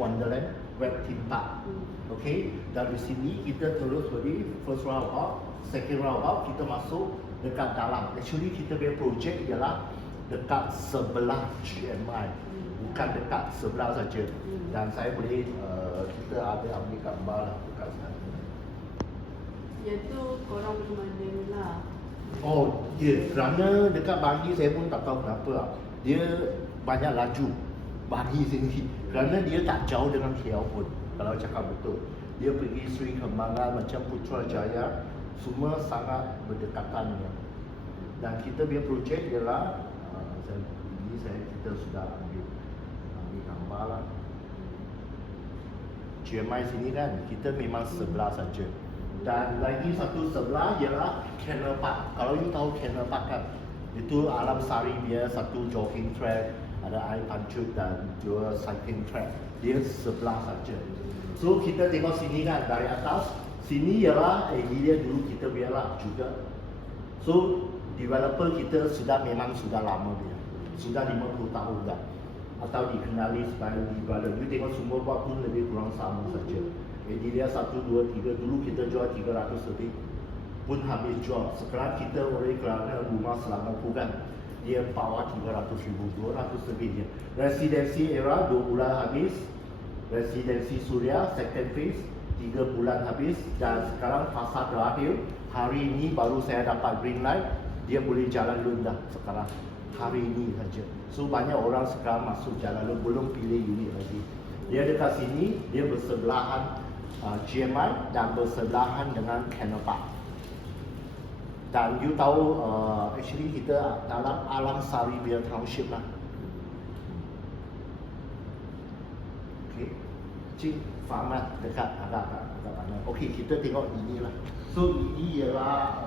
Wonderland Web Theme Park. Okay, dari sini kita terus pergi first roundabout, second roundabout kita masuk dekat dalam. Actually kita punya projek ialah dekat sebelah GMI, bukan dekat sebelah saja. Dan saya boleh kita ada ambil gambar lah dekat sana. Iaitu korang bermana lah. Oh, ya, kerana dekat Bali saya pun tak tahu kenapa lah. Dia banyak laju Bali sini. Kerana dia tak jauh dengan KL pun, kalau cakap betul. Dia pergi Sri Kembangan macam Putrajaya, semua sangat berdekatan. Dan kita punya projek ialah kita sudah ambil gambar lah. GMI sini kan, kita memang sebelah saja. Dan lagi satu sebelah ialah Canal Park. Kalau you tahu Canal Park kan, itu alam sari dia, satu jogging track, ada air pancut dan dua cycling track. Dia sebelah saja. So kita tengok sini kan dari atas, sini ialah area dulu kita biarlah juga. So developer kita memang sudah lama dia, sudah 50 tahun dah. Atau dikenali sebagai developer. You tengok semua buat pun lebih kurang sama saja. Jadi dia 1, 2, 3 dulu kita jual 300 lebih pun habis jual. Sekarang kita oleh kerana rumah Selangor kan, dia bawah 300,000, 200 lebih je. Residensi era 2 bulan habis, residensi Suria second phase 3 bulan habis, dan sekarang fasa terakhir. Hari ini baru saya dapat green light, dia boleh jalan lun dah sekarang. Hari ini saja. So banyak orang sekarang masuk jalan lun, belum pilih unit lagi. Dia dekat sini, dia bersebelahan GMI dan bersebelahan dengan Canal Park. Dan you tahu actually kita dalam Alam Sari Biar Township lah. Okay, Cik Farmat dekat agak mana. Okay, kita tengok ini lah. So ini ialah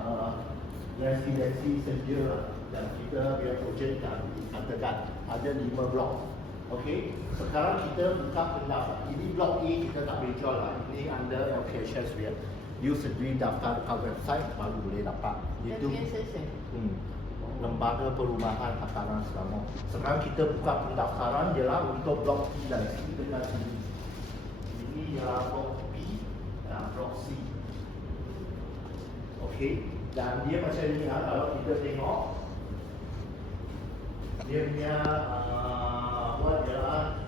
residensi saja lah. Dan kita biar projek dan dikatakan ada 5 blok. Okey, sekarang kita buka pendaftar. Ini blok A kita tak boleh jual lah. Ini under LKHS biar. You sendiri daftar dekat website baru boleh dapat. Itu Lembaga Perumahan Tatanan Selangor. Sekarang kita buka pendaftaran ialah untuk blok B dan C dekat sini. Ini ialah blok B dan blok C. Okey, dan dia macam ni lah kalau kita tengok. Dia punya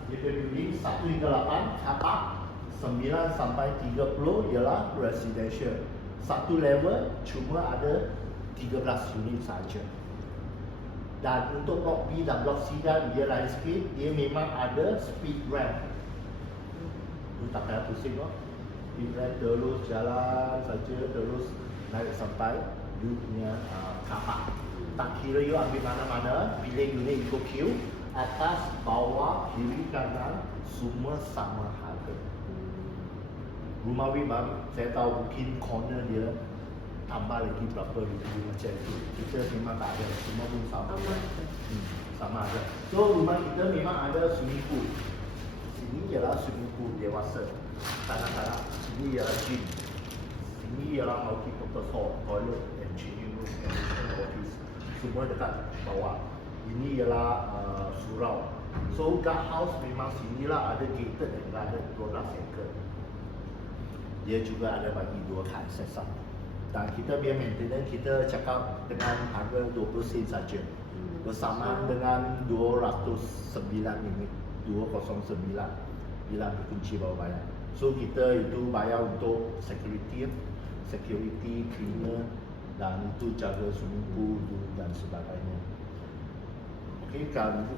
dia building 1 hingga 8 tapak, 9 sampai 30 ialah residential. Satu level cuma ada 13 unit saja. Dan untuk blok B dan blok C dan dia lain sikit, dia memang ada speed ramp. You tak payah pusing kok. Speed ramp terus jalan saja, terus naik sampai you punya tapak. Tak kira you ambil mana-mana, pilih unit ikut queue, atas, bawah, kiri, kanan, semua sama harga. Rumah Wibang, saya tahu mungkin corner dia tambah lagi berapa ribu macam itu. Kita memang tak ada, semua pun sama. Sama ada. So rumah kita memang ada swimming pool. Sini ialah swimming pool dewasa, kanak-kanak. Sini ialah gym. Sini ialah multi-purpose hall, toilet, engineering room, and office. Semua dekat bawah. Ini ialah surau. So guard house memang sinilah ada gated dan ada 12 acre. Dia juga ada bagi 2 access. Dan kita biar maintenance kita cakap dengan harga 20 sen saja. Bersamaan dengan 209 ringgit, 209 bila kunci bawa bayar. So kita itu bayar untuk security, cleaner, dan itu jaga swimming pool dan sebagainya. Okey,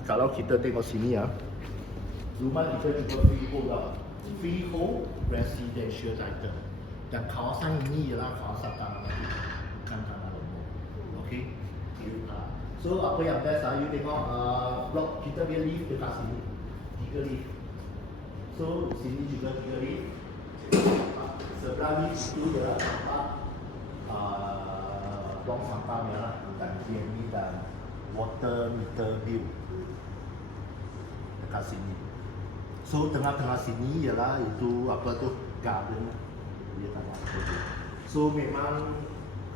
kalau kita tengok sini ya, rumah kita juga freehold lah. Freehold residential title. Dan kawasan ini ialah kawasan tanah mati, bukan tanah lombok. Okey, so apa yang best lah, you tengok blok kita punya lift dekat sini, 3 lift. So sini juga 3 lift. Sebelah lift itu ialah tempat buang sampah merah dan TNB dan water meter bill dekat sini. So tengah-tengah sini ialah itu apa tu, garden. Dia tak apa tu. So memang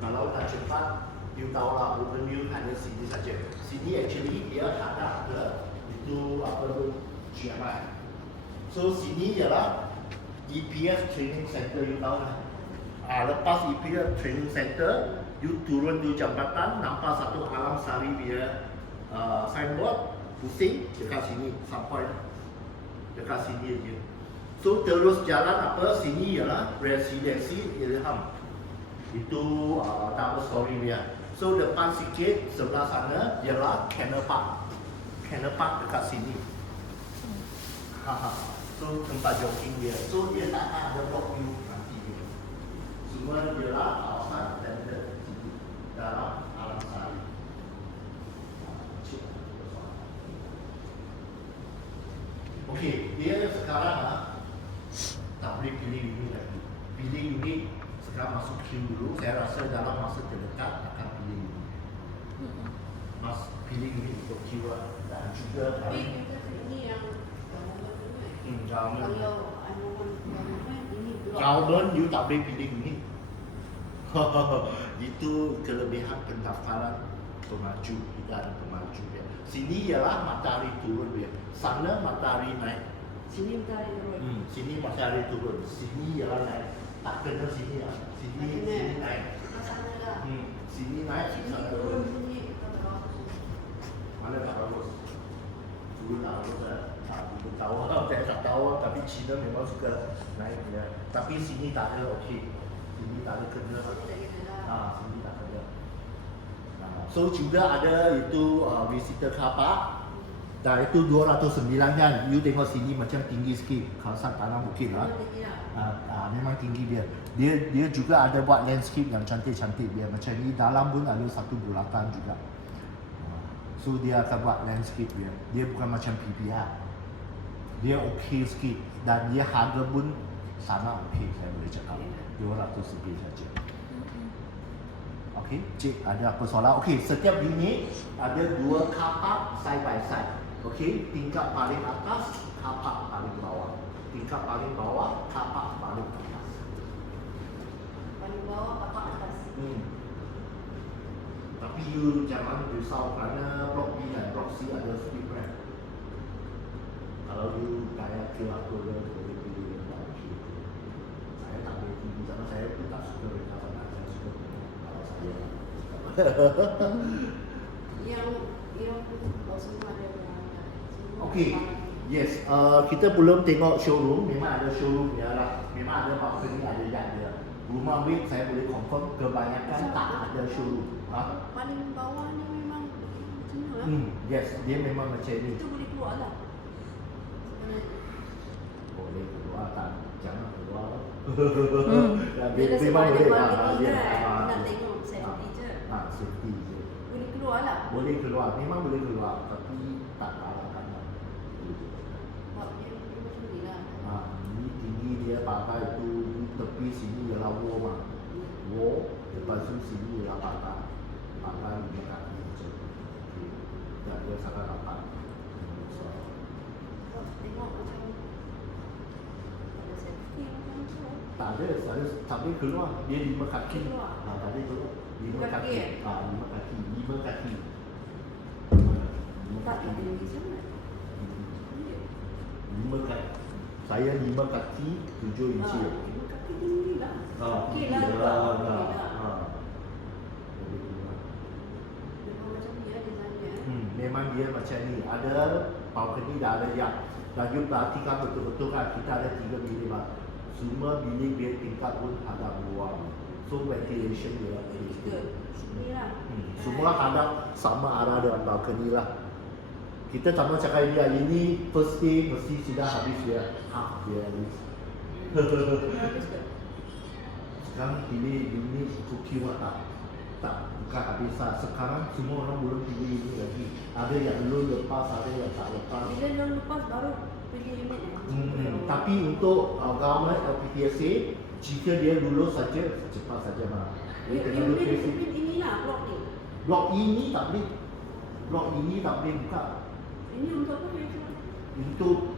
kalau nak cepat, you tahu lah, open view hanya sini saja. Sini actually dia tak ada itu apa tu, GMI. So sini ialah EPF Training Center, you tahu lah. Lepas EPF Training Center, you turun di jambatan, nampak satu Alam Sari dia signboard, pusing dekat sini sampai dekat sini aja. So terus jalan apa, sini ialah Residensi Ilham. Itu double story dia. So depan sikit sebelah sana ialah Canal Park. Canal Park dekat sini. So tempat jogging dia. So dia tak ada block view nanti dia. Semua ialah kawasan landed sini dalam Alam Sari. Okey, dia sekarang tak boleh pilih unit lagi. Pilih unit sekarang masuk queue dulu. Saya rasa dalam masa terdekat akan pilih unit. Pilih unit untuk queue lah. Dan juga Tapi kita ini yang government. kalau government ini blok. Government you tak boleh pilih unit. Itu kelebihan pendaftaran pemaju. Kita ada pemaju dia. Sini ialah matahari turun dia. Sana matahari naik. Sini bentar turun. Sini matahari turun. Sini ialah naik. Tak kena sini lah. Sini naik. Sana lah. Sini naik, Sini sana turun turun. sini kita bawah. Mana tak bagus? Turun tak bagus lah. Belum tahu. Saya tak tahu. Tapi China memang suka naik dia. Tapi sini tak ada okey. Sini tak ada kena. Sini tak kena lah. Sini tak kena. So juga ada itu visitor car park. Dan itu 209 kan. You tengok sini macam tinggi sikit. Kawasan tanah bukit lah. Memang tinggi dia. Dia juga ada buat landscape yang cantik-cantik dia. Macam ni dalam pun ada satu bulatan juga. So dia akan buat landscape dia. Dia bukan macam PPR. Dia okey sikit dan dia harga pun sangat okey, saya boleh cakap. 200 lebih saja. Okey, cik ada apa soalan? Okey, setiap unit ada 2 car park side by side. Okey, tingkat paling atas, car park paling bawah. Tingkat paling bawah, car park paling atas. Paling bawah kapal atas. Tapi you jangan risau kerana blok B dan blok C ada split ramp. Kalau you kaya kira aku boleh pilih yang tak okey. Saya tak boleh tinggi sama saya pun tak suka mereka sangat. Saya suka kalau saya. Yang semua ada. Okey. Yes, kita belum tengok showroom. Memang ada showroom dia lah. Memang ada balcony, ada yard dia. Rumah wait saya boleh confirm kebanyakan tak ada showroom. Paling bawah ni memang macam ni lah. Yes, dia memang macam ni. Itu boleh keluar lah. Boleh keluar tak? Jangan keluar. Dia dah sebab ada balcony dia. kan. Nak tengok safety je. Safety je. Boleh keluar lah. Boleh keluar, memang boleh keluar, tapi tak arahkan. Sebab dia macam ni lah. Ini tinggi dia pakai itu tepi sini ialah wall mah. Wall, lepas tu sini ialah pakai 5 kaki macam tu. Dan dia sangat rapat. Tengok macam ada safety macam tu. Tak ada, tak boleh keluar. Dia 5 kaki. Keluar. Tak boleh keluar. 5 kaki, kaki. eh? 5 kaki. 5 kaki. Tak ada lagi sangat. 5 kaki. Saya 5 kaki 7 inci. 5 kaki tinggi lah. Okey lah tinggi juga. lah. Okey lah. Boleh keluar. Memang macam ni lah design dia. Memang dia macam ni. Ada balcony dah ada yang. Dan you perhatikan betul-betul kan kita ada 3 bilik lah. Semua bilik dia tingkat pun hadap luar. So ventilation dia Tiga. Sini lah. semua hadap sama arah dengan balcony lah. Kita tak mau cakap dia ini first day mesti sudah habis dia. Half dia habis. Habis ke? Sekarang pilih unit cookie tak? Tak, bukan habis lah. Sekarang semua orang belum pilih ini lagi. Ada yang belum lepas, ada yang tak lepas. Bila dah lepas baru pilih unit ni. Tapi untuk government LPTSA, jika dia lulus saja, cepat saja mah. Dia kena Unit LPTSA. inilah blok ni. Blok ini tak boleh. Blok ini tak boleh buka. Ini untuk apa dia cuma? Untuk